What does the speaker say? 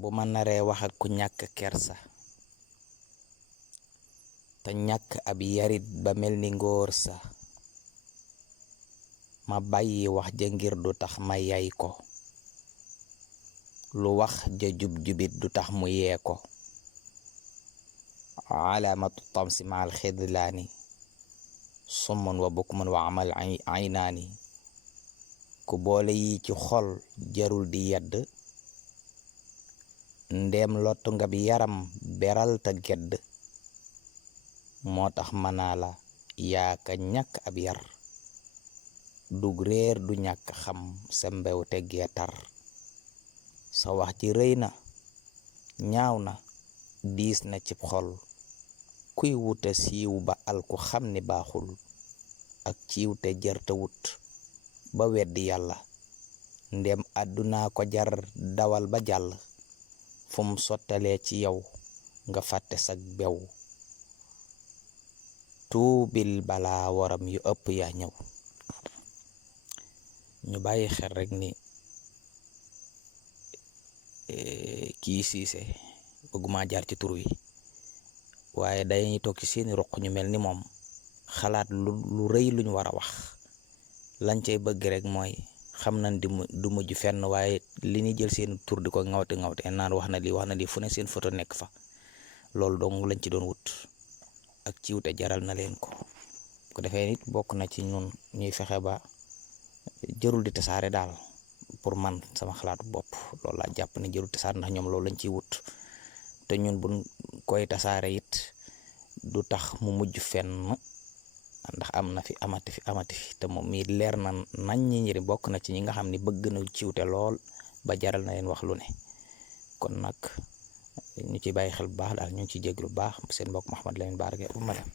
bu ma naree wax ak ku ñàkk kersa te ñàkk ab yarit ba mel ni ngóor sa, ma bàyyi wax ja ngir du tax ma yay ko, lu wax ja jub-jubit du tax mu yee ko. alaamatu tamsi maal xidlaani summun wa bukmun wa amal aynaani. ku boole yi ci xol jarul di yedd, ndéem lottu nga bi yaram beral ta gedd. moo tax manaa la yaaka ñàkk ab yar, dug réer du ñàkk xam sa mbew teggee tar. sa wax ci rëy na ñaaw na diis na cib xol, kuy wuta siiw ba alku xam ni baaxul. ak ciiw te jërta wut ba weddi yàlla, ndem àddunaa ko jar dawal ba jàll. fum sottalee ci yow nga fàtte sag bew, tuubil balaa waram yu ëpp yaa ñëw. ñu bàyyi xel rek ni kii Siise bëgguma jaar ci tur wi, waaye dañuy toog ci seeni roq ñu mel ni moom xalaat lu rëy luñ war a wax. lañ cay bëgg rek mooy xam nañ du mujj fenn, waaye li ñuy jël seen tur di ko ngawte naan wax na lii fu ne seen photo nekk fa. loolu dong lañ ci doon wut, ak ciwte jaral na leen ko. ko defee nit bokk na ci ñun ñuy fexe ba jërul di tasaare daal. pour man sama xalaatu bopp loolu laa jàpp ne jërul tasaare, ndax ñoom loolu lañ ciy wut. te ñun buñ koy tasaare it du tax mu mujj fenn, ndax am na fi amati fi te moom mii leer na nañ ñi bokk na ci ñi nga xam ne bëgg na ciwte lool ba jaral na leen wax lu ne. kon nag ñu ci bàyyi xel bu baax daal, ñu ngi ci jéglu bu baax. seen mbokk Mouhamed Lamine Bara Gaye bu ma dem.